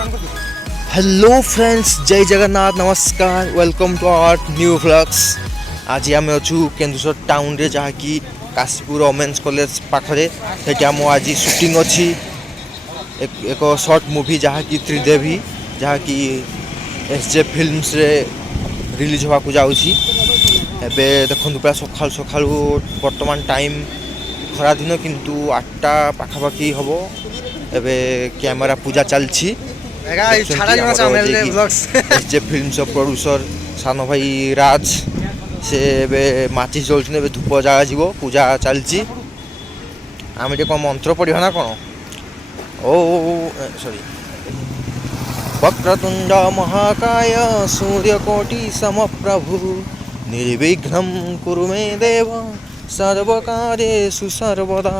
Hello friends, जय जगन्नाथ, नमस्कार, welcome to our new vlogs. आज आम अच्छू केन्दुसर टाउन रे जहाँकि काशीपुर वोमेन्स कॉलेज पाखरे से आम आज शूटिंग अच्छी एक शॉर्ट मूवी जहाँकि त्रिदेवी जहाँकि एसजे फिल्म्स रे रिलीज होगा जाऊँगी। एबे देखो पूरा सकाल सकाल बर्तमान टाइम खरा दिन किंतु 8टा पाखापाखि हम एबे कैमेरा पूजा चलती एसजे फिल्म्स प्रोड्यूसर सान भाई राज से माचिस जलुन धूप जगह जीव पूजा चलती आम ये कौन मंत्र पढ़ा ना कौन ओ सॉरी वक्रतुंड महाकाय सूर्यकोटि समप्रभु निर्विघ्नं कुरु मे देव सर्वकार्येषु सर्वदा।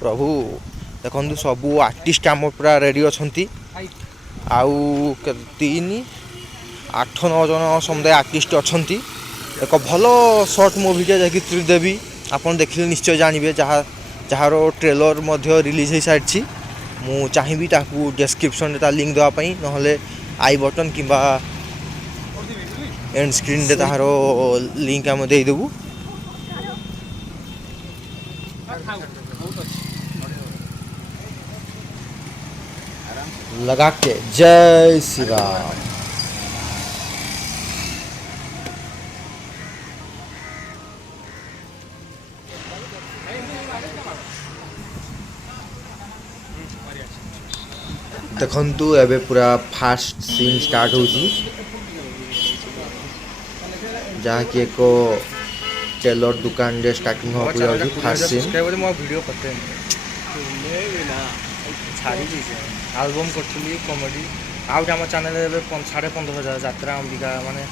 प्रभु देखो सबू आर्टिस्ट आम पूरा रेडी अच्छा आउ 3-8-9 जन समुदाय आर्टिस्ट अच्छा एक भल सर्ट मूवीटे जैकि त्रिदेवी आपन देखिले निश्चय जानवे जार ट्रेलर रिलीज हो सारी मु चाहिए ताकू डिस्क्रिप्शन ता लिंक देवाई ना आई बटन कि एंड स्क्रीन रे तार लिंक आम देदेबू। लगा के जय श्री राम। देखंतु एबे पूरा फास्ट सीन स्टार्ट होची जहाँ की एक टेलर दुकान रे स्टार्टिंग हो जाउची फास्ट सीन वीडियो करते आलबम करी कमेडी आउट आम चैनल 15,500 यात्रा अंबिका माने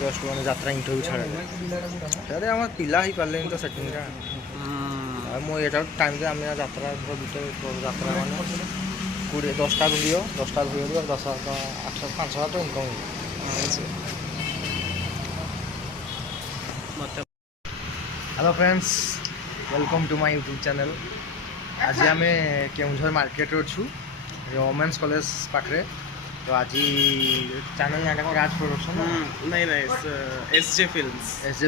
जस्ट माने यात्रा इंटरव्यू छाड़े आम पिला ही पारे तो सेटिंग मुझे टाइम आम यात्रा यात्रा माने 10टा वीडियो 5,000 तो income. Hello friends, welcome to my YouTube channel. आज आम केउझर मार्केट अच्छू वोमेन्स कॉलेज पाखे तो आज चैनल ना राज प्रोडक्शन नहीं एसजे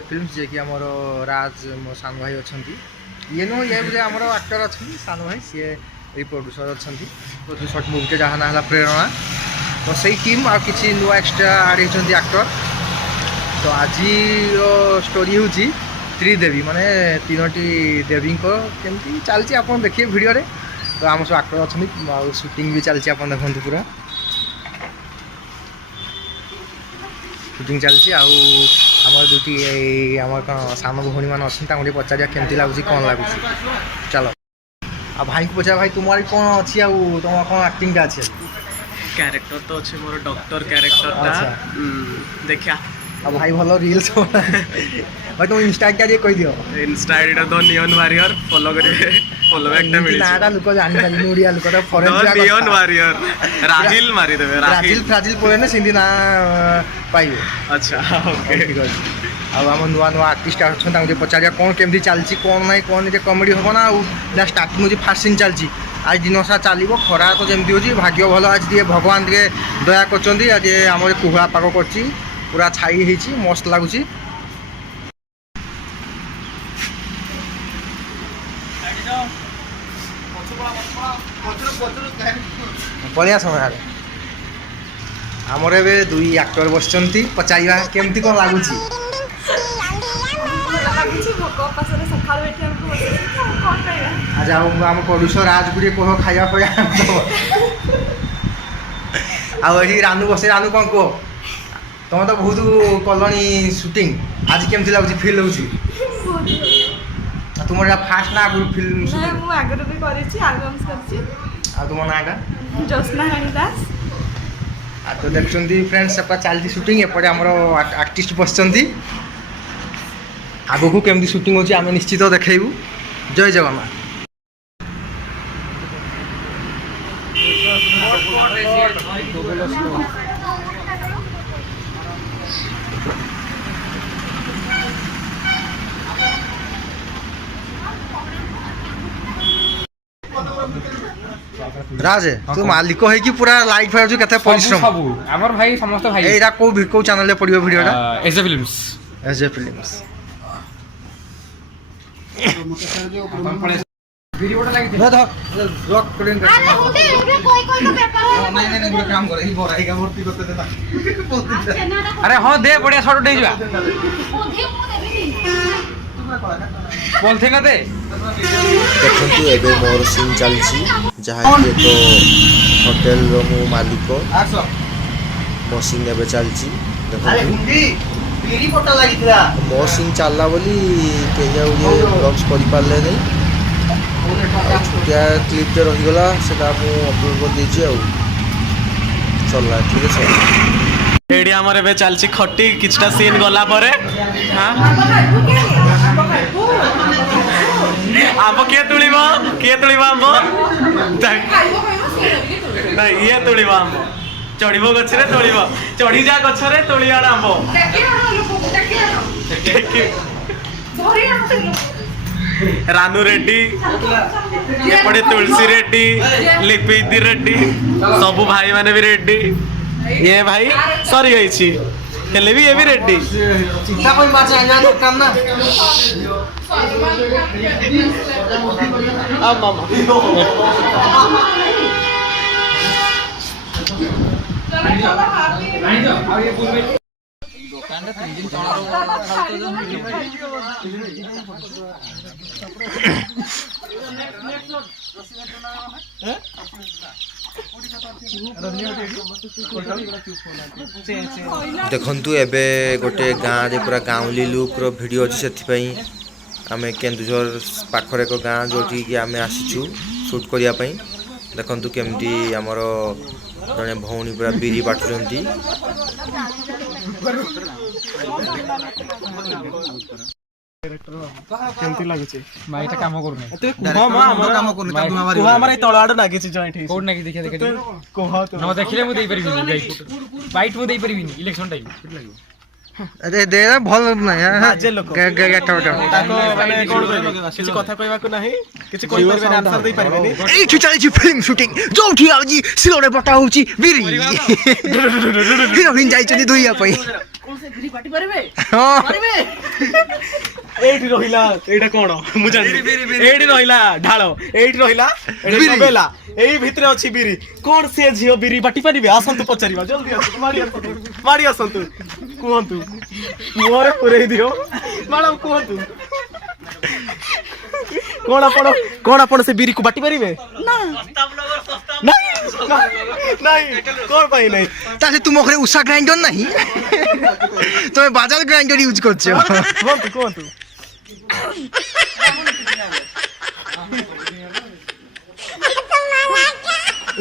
फिल्म्स जे कि आमर राज मो सान भाई अच्छा ये नुह ये आमर एक्टर अच्छा सान भाई सी ये प्रोड्यूसर अच्छा सर्ट मूवी जहाँ ना प्रेरणा तो सही टीम आ कि नुआ एक्सट्रा आड होती एक्टर। तो आज स्टोरी हूँ त्रिदेवी माने 3टी देवी केमती चलती आप देखिए वीडियो रे। तो आम सब एक्टर अच्छा शूटिंग भी चलती आप देखते पूरा शूटिंग चलती आमर दुटी आम कौन सान भौणी मैंने अच्छे पचार केमती लगुच कौन लगुच चलो आ भाई को पचार भाई तुम्हारी कौन अच्छी तुम कौन एक्टिंग अच्छे कैरेक्टर तो अच्छे मोर डॉक्टर कैरेक्टर देखिया अब भाई भल रील्स भाई तुम इंस्टा आईडी कह दियो Insta ID the neon warrior follow करिवे फॉलो बैक मिल नाटा लोक जानि पाली ओडिया लोक तो foreign the neon warrior Rahil मारी देबे राहिल फ्राजिल पळे ने सिंधी ना पाइबे। अच्छा ओके ठीक अछि। अब हम नुआ नुआ आर्टिस्ट अच्छा मुझे पचारिया कौन केमती चलती कौन ना कौन ये कमेडी हम ना स्टार्टिंग मुझे फास्ट सीन चलती आज दिन सारा चलो खरा तो जमी हो भाग्य भल आज ये भगवान टे दया कर आज आम कुहड़ा पाग कर पूरा छाई होती मस्त लगुच। पलिया समय आमर ए 2 एक्टर बस पचार केमती कौन लगुच आज आम प्रोड्यूसर राज गुड़े कह खाया आई रानू बस रानू कौन कह तुम तो बहुत कलनी शूटिंग आज केमती लगुच फिल हो तुम फास्ट ना आगु फिल्म तुम नाटा तो देखते फ्रेंड्स चलती शूटिंग एपटे आमर आर्टिस्ट बस आग को केमती शूटिंग होची आम निश्चित देखू। जय जगन्नाथ। ରାଜେ ତୁ ମାଲିକ ହେଇକି ପୁରା ଲାଇଟ୍ ଫାଉଛୁ କେତେ ପରିଶ୍ରମ ସବୁ ଆମର ଭାଇ ସମସ୍ତ ଭାଇ ଏଇଟା କୋଉ ଚ୍ୟାନେଲରେ ପଡ଼ିବ ଭିଡ଼ିଓଟା ଏଜେ ଫିଲ୍ମସ୍ ଏଜେ ଫିଲ୍ମସ୍ ଭିଡ଼ିଓଟା ଲାଗିଛି ଆରେ ହଁ ଦେ ବଢିଆ ସର୍ଟ ଉଠେଇ ଯିବା ପଲିଥିନ ଦେ ଦେଖନ୍ତୁ ଏବେ ମୋର ସିନ୍ ଚାଲିଛି ଯାହାକି ଏକ ହୋଟେଲର ମୁଁ ମାଲିକ ମୋ ସିନ୍ ଏବେ ଚାଲିଛି ଦେଖନ୍ତୁ ମୋ ସିନ୍ ଚାଲିଲା ବୋଲି କେହି ଆଉ ବ୍ଲଗ୍ସ କରିପାରିଲେ ନାହିଁ ଛୋଟିଆ କ୍ଲିପ୍ଟେ ରହିଗଲା ସେଟା ମୁଁ ଅପଲୋଡ଼ କରିଦେଇଛି ଆଉ ସରିଲା ଠିକ୍ ଅଛି ଏଇଠି ଆମର ଏବେ ଚାଲିଛି ଖଟି କିଛିଟା ସିନ୍ ଗଲା ପରେ ଆମ୍ବ କିଏ ତୁଳିବ ଆମ୍ବ ନାଇଁ ଇଏ ତୁଳିବ ଆମ୍ବ ଚଢିବ ଗଛରେ ତୋଳିବ ଚଢି ଯା ଗଛରେ ତୋଳି ଆଣ ଆମ୍ବ ରାନୁ ରେଡ୍ଡି ଏପଟେ ତୁଳସୀ ରେଡ୍ଡି ଲିପିଦି ରେଡ୍ଡି ସବୁ ଭାଇ ମାନେ ବି ରେଡ୍ଡି ये भाई सॉरी गई हेले भी ये भी रेडी ଚିତା ପାଇଁ ମାଛ ଆଣିବା ଦରକାର ନା अब मामा ଦେଖନ୍ତୁ ଏବେ ଗୋଟେ ଗାଁରେ ପୁରା ଗାଉଁଲି ଲୁକ୍ର ଭିଡ଼ିଓ ଅଛି ସେଥିପାଇଁ ଆମେ କେନ୍ଦୁଝର ପାଖରେ ଏକ ଗାଁ ଯେଉଁଠିକି ଆମେ ଆସିଛୁ ସୁଟ୍ କରିବା ପାଇଁ ଦେଖନ୍ତୁ କେମିତି ଆମର ଜଣେ ଭଉଣୀ ପୁରା ବିରି ବାଟୁଛନ୍ତି କେମିତି ଲାଗୁଛି ମାଇଟା କାମ କରୁନି ଆମର ଏଇ ତଳ ଆଡୁ ଲାଗିଛି ଜଏଣ୍ଟ ହେଇଛି କୋଉଠି ନାକି ଦେଖିଆ ଦେଖା କୁହ ନ ଦେଖିଲେ ମୁଁ ଦେଇପାରିବିନି ବାଇଟ୍ ମୁଁ ଦେଇପାରିବିନି ଇଲେକ୍ସନ ଟାଇମ୍ ଲାଗିବ ଆରେ ଦେ ଭଲ ନାହିଁ ବାଜେ ଲୋକ ତାଙ୍କ ମାନେ କଣ କହିବେ କିଛି କଥା କହିବାକୁ ନାହିଁ କିଛି କହିପାରିବେନି ଆନ୍ସର ଦେଇପାରିବେନି ଏଇଠି ଚାଲିଛି ଫିଲ୍ମ ସୁଟିଂ ଯୋଉଠି ଆଜି ଶିଳରେ ବଟା ହଉଛି ବିରି ହିରୋଇନ୍ ଯାଇଛନ୍ତି ଧୋଇବା ପାଇଁ ଏଇଠି ରହିଲା ଏଇଟା କଣ ମୁଁ ଜାଣିନି ଏଇଠି ରହିଲା ଢାଳ ଏଇଠି ରହିଲା ବେଲା ଏଇ ଭିତରେ ଅଛି ବିରି କଣ ସେ ଝିଅ ବିରି ବାଟି ପାରିବେ ଆସନ୍ତୁ ପଚାରିବା ଜଲ୍ଦି ଆସନ୍ତୁ ମାଡ଼ି ଆସନ୍ତୁ କୁହନ୍ତୁ ମୁହଁରେ ପୁରେଇ ଦିଅ ମ୍ୟାଡାମ କୁହନ୍ତୁ କଣ ଆପଣ ସେ ବିରିକୁ ବାଟି ପାରିବେ ନାଇଁ କଣ ପାଇଁ ନାଇଁ ତାହେଲେ ତୁମ ଘରେ ଉଷା ଗ୍ରାଇଣ୍ଡର ନାହିଁ ତମେ ବାଜାଜ ଗ୍ରାଇଣ୍ଡର ୟୁଜ କରୁଛ କୁହନ୍ତୁ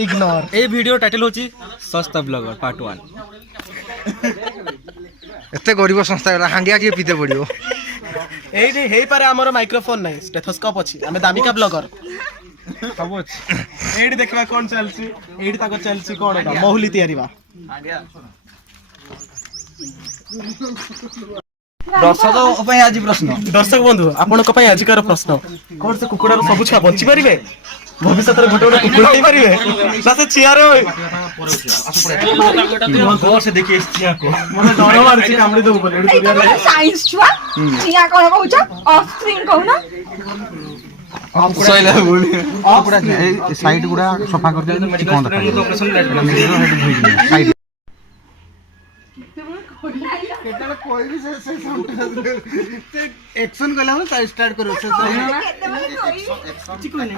ଇଗ୍ନୋର এই ভিডিও টাইটেল হচ্ছে সস্তা ব্লগার পার্ট 1 ଏତେ ଗରିବ ସଂସ୍ଥା ଗଲା ହାଣ୍ଡିଆ କିଏ ପିତେ ପଡିବ ଏଇଠି ହେଇପାରେ ଆମର ମାଇକ୍ରୋଫୋନ ନାହିଁ ଷ୍ଟେଥୋସ୍କୋପ ଅଛି ଆମେ ଦାମିକା ବ୍ଲଗର ସବୁ ଅଛି ଏଇଠି ଦେଖିବା କଣ ଚାଲିଛି ଏଇଠି ତାଙ୍କ ଚାଲିଛି କଣ ଏଟା ମହୁଲି ତିଆରିବା ଦର୍ଶକ ପାଇଁ ଆଜି ପ୍ରଶ୍ନ ଦର୍ଶକ ବନ୍ଧୁ ଆପଣଙ୍କ ପାଇଁ ଆଜିକାର ପ୍ରଶ୍ନ କଣ ସେ କୁକୁଡ଼ାର ସବୁ ଛୁଆ ବଞ୍ଚି ପାରିବେ ଭବିଷ୍ୟତରେ ଗୋଟେ ଗୋଟେ କୁକୁଡ଼ା ହେଇପାରିବେ ନା ସେ ଚିଆରେ ସେ ଦେଖି ଏସିଆକୁ ମତେ ଡର ମାରୁଛି କାମୁଡ଼ି ଦବୁ ବୋଲି ସାଇନ୍ସ ଛୁଆ ଚିଆ କଣ କହୁଛ ଅଫସ୍କ୍ରିନ୍ କହୁନ ସଇଲା ବୋଲି ପୁରା ସାଇଡ୍ ଗୁଡା ସଫା କରି ଦିଅ କିଛି କଣ ଦେଖାଯିବ କେତେବେଳେ କହିବି ସେ ଏକ୍ସନ କଲା ମାନେ ତାର ଷ୍ଟାର୍ଟ କରିବ ସେ କିଛି କହିନି